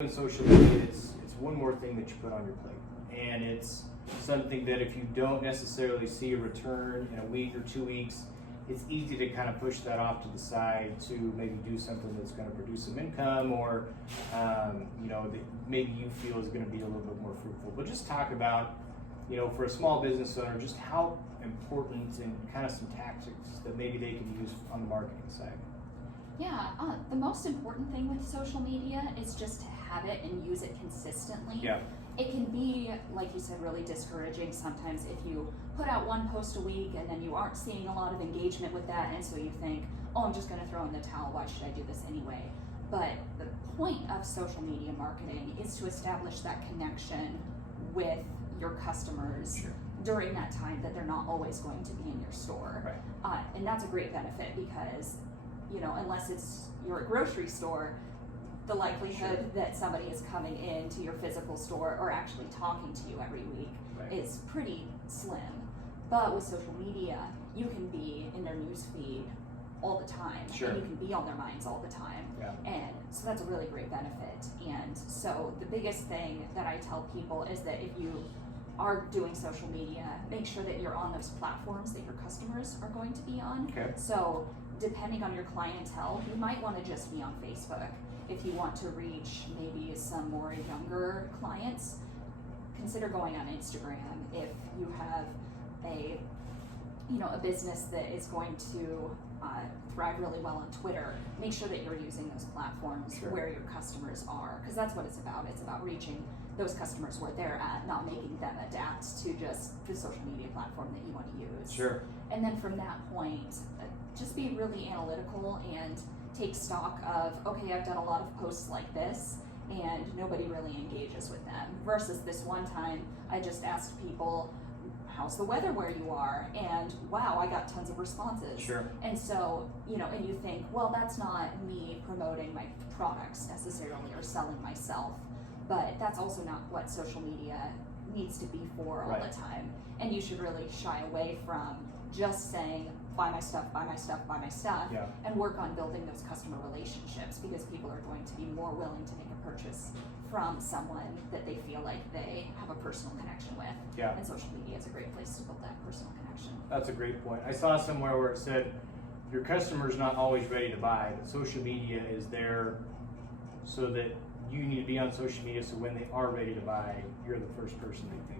In social media, it's one more thing that you put on your plate, and it's something that if you don't necessarily see a return in a week or 2 weeks, it's easy to kind of push that off to the side to maybe do something that's going to produce some income, or that maybe you feel is going to be a little bit more fruitful. But just talk about, for a small business owner, just how important and kind of some tactics that maybe they can use on the marketing side. Yeah, the most important thing with social media is just to have it and use it consistently. Yeah. It can be, like you said, really discouraging sometimes if you put out one post a week and then you aren't seeing a lot of engagement with that, and so you think, oh, I'm just going to throw in the towel, why should I do this anyway? But the point of social media marketing is to establish that connection with your customers. Sure. During that time that they're not always going to be in your store. Right. And that's a great benefit because, unless you're a grocery store, the likelihood Sure. that somebody is coming into your physical store or actually talking to you every week Right. is pretty slim. But with social media, you can be in their news feed all the time. Sure. And you can be on their minds all the time. Yeah. And so that's a really great benefit. And so the biggest thing that I tell people is that if you are doing social media, make sure that you're on those platforms that your customers are going to be on. Okay. So depending on your clientele, you might want to just be on Facebook. If you want to reach maybe some more younger clients, consider going on Instagram. If you have a business that is going to thrive really well on Twitter, make sure that you're using those platforms Sure. where your customers are, because that's what it's about. It's about reaching those customers where they're at, not making them adapt to just the social media platform that you want to use. Sure. And then from that point, just be really analytical and take stock of, okay, I've done a lot of posts like this and nobody really engages with them, versus this one time I just asked people, how's the weather where you are? And wow, I got tons of responses. Sure. And so, and you think, well, that's not me promoting my products necessarily or selling myself, but that's also not what social media needs to be for all Right. the time. And you should really shy away from just saying, buy my stuff, buy my stuff, buy my stuff, Yeah. and work on building those customer relationships, because people are going to be more willing to make a purchase from someone that they feel like they have a personal connection with. Yeah. And social media is a great place to build that personal connection. That's a great point. I saw somewhere where it said your customer's not always ready to buy, but social media is there so that you need to be on social media so when they are ready to buy, you're the first person they think